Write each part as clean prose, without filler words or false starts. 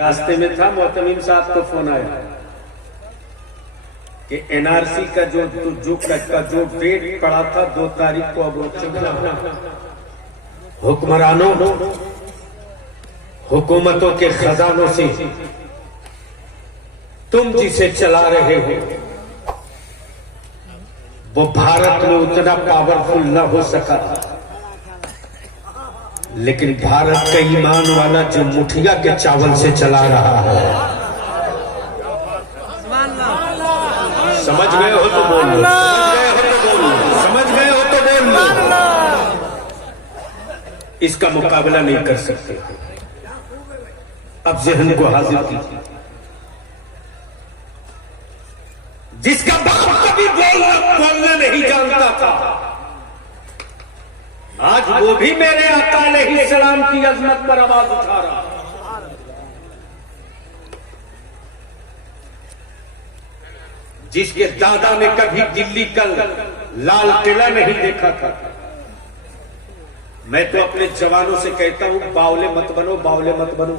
रास्ते में था, मोहतमीम साहब को फोन आया कि एनआरसी का जो डेट पड़ा था 2 तारीख को, अब हुक्मरानों हुकूमतों के खजानों से तुम जिसे चला रहे हो वो भारत में उतना पावरफुल न हो सका, लेकिन भारत का ईमान वाला जो मुठिया के चावल से चला रहा है, समझ गए हो तो बोल लो, समझ गए हो तो बोल लो। इसका मुकाबला नहीं कर सकते। अब ज़हन को हाजिर कीजिए, जिसका बाप कभी बोलना नहीं जानता था, आज वो भी मेरे आका अलैहिस्सलाम की अजमत पर आवाज उठा रहा है। जिसके दादा ने कभी दिल्ली का लाल किला नहीं देखा था, मैं तो अपने जवानों से कहता हूं बावले मत बनो, बावले मत बनो।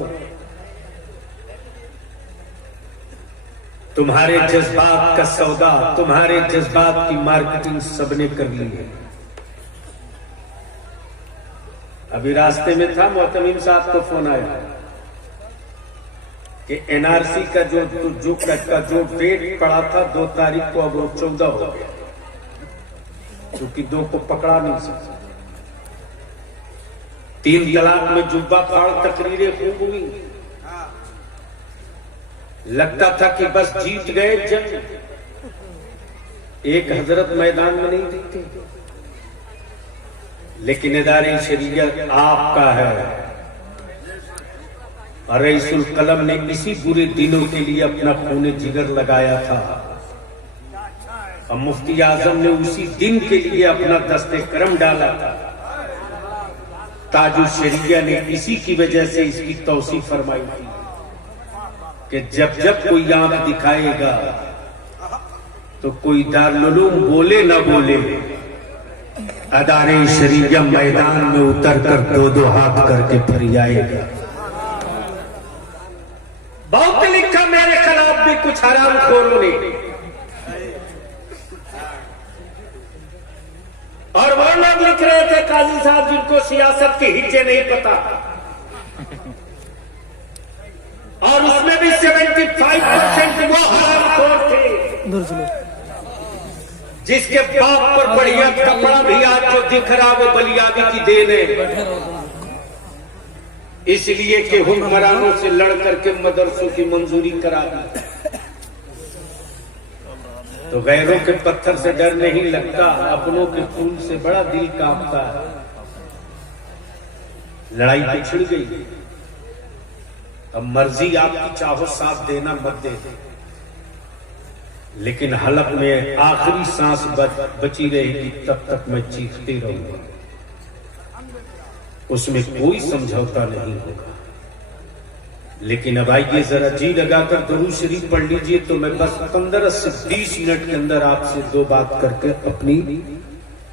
तुम्हारे जज्बात का सौदा, तुम्हारे जज्बात की मार्केटिंग सबने कर ली है। अभी रास्ते में था, मोहतमीम साहब को फोन आया कि एनआरसी का जो डेट पड़ा था 2 तारीख को, अब वो 14 हो गया, क्योंकि 2 को पकड़ा नहीं सकता। 3 तलाक में जुब्बा फाड़ तकरीरें खूब हुई, लगता था कि बस जीत गए जंग। एक हजरत मैदान में नहीं दिखते, लेकिन इदारे शरीयत आपका है। और रईसुल कलम ने इसी बुरे दिनों के लिए अपना खून जिगर लगाया था, और मुफ्ती आजम ने उसी दिन के लिए अपना दस्ते करम डाला था। ताजुल शरिया ने इसी की वजह से इसकी तौसीफ फरमाई थी कि जब जब कोई आंख दिखाएगा तो कोई दारुल बोले न बोले, अदारे शरिया मैदान में उतर कर 2-2 हाथ करके फरियाएगा। बहुत लिखा मेरे खिलाफ भी कुछ हराम खोरों ने, और वो लोग लिख रहे थे काजी साहब जिनको सियासत के हिस्से नहीं पता, और उसमें भी 75% वो हरामखोर थे जिसके बाप पर बढ़िया कपड़ा भी आज जो दिख रहा वो बलियादी की देन है, इसलिए कि हुक्मरानों से लड़ करके मदरसों की मंजूरी करा दी। तो गैरों के पत्थर से डर नहीं लगता, अपनों के फूल से बड़ा दिल कांपता है। लड़ाई पिछड़ गई, अब मर्जी आपकी, चाहो साथ देना मत दे, लेकिन हलफ में आखिरी सांस बची रहेगी तब तक मैं चीखते रहूंगा, उसमें कोई समझौता नहीं होगा। लेकिन अब आइए जरा जी लगाकर दुरूद शरीफ पढ़ लीजिए, तो मैं बस 15 से 20 मिनट के अंदर आपसे 2 बात करके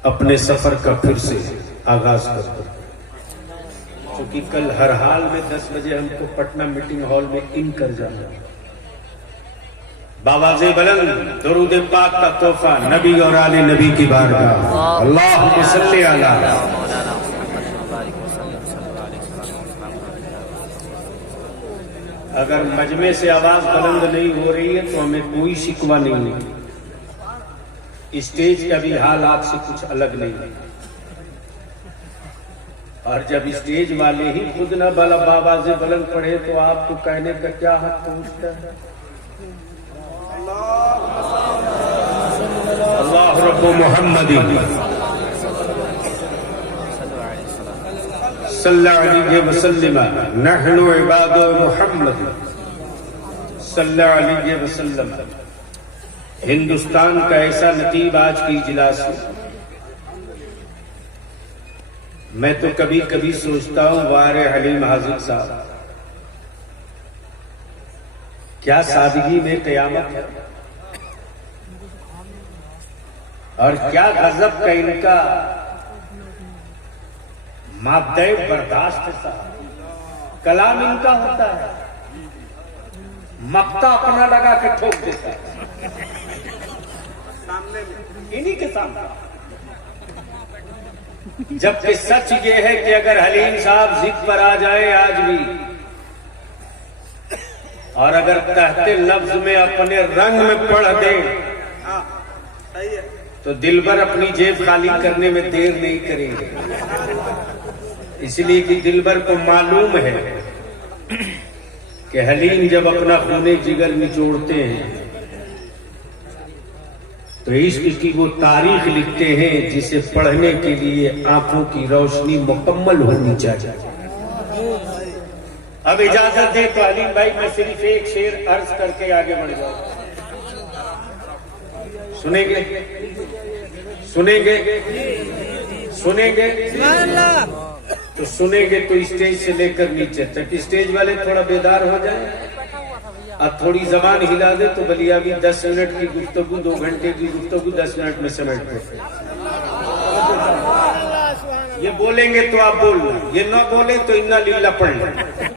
अपने सफर का फिर से आगाज कर दूं, क्योंकि कल हर हाल में 10 बजे हमको पटना मीटिंग हॉल में इन कर जाना। बावाज़े बुलंद दुरूद पाक का तोहफा नबी और आले नबी की बारगाह। अल्लाहुम्मा सल्ली अला। अगर मजमे से आवाज बुलंद नहीं हो रही है तो हमें कोई शिकवा नहीं है। स्टेज का भी हाल आपसे कुछ अलग नहीं है, और जब स्टेज वाले ही खुद न बावाज़े बुलंद पढ़े तो आपको कहने का क्या हक पहुंचता है। अल्लाह रब्बु मुहम्मदिन सल्लल्लाहु अलैहि वसल्लम नहनु इबादु मुहम्मद सल्लल्लाहु अलैहि वसल्लम। हिंदुस्तान का ऐसा नतीब आज की इजलास में, मैं तो कभी कभी सोचता हूं वारे हलीम हाजिर साहब, क्या सादगी में कयामत है, और क्या गजब का इनका मापदंड बर्दाश्त था। कलाम इनका होता है, मक्ता अपना लगा के ठोक देता है इन्हीं के सामने। जबकि सच ये है कि अगर हलीम साहब जिद पर आ जाए आज भी, और अगर कहते लफ्ज में अपने रंग में पढ़ दे, तो दिलबर अपनी जेब खाली करने में देर नहीं करेंगे। इसलिए कि दिलबर को मालूम है कि हलीम जब अपना खूने जिगर निचोड़ते हैं तो इश्क की वो तारीख लिखते हैं जिसे पढ़ने के लिए आंखों की रोशनी मुकम्मल होनी चाहिए। अब इजाजत दे तो हलीम भाई मैं सिर्फ एक शेर अर्ज करके आगे बढ़ जाऊं। सुनेंगे सुनेंगे सुनेंगे तो सुनेंगे तो स्टेज से लेकर नीचे तक। स्टेज वाले थोड़ा बेदार हो जाए और थोड़ी जबान हिला दे तो बलिया भी 10 मिनट की गुफ्तगू 2 घंटे की गुफ्तगू 10 मिनट में समेट दे। ये बोलेंगे तो आप बोलना, ये ना बोले तो इन्ना लीला पढ़ लें।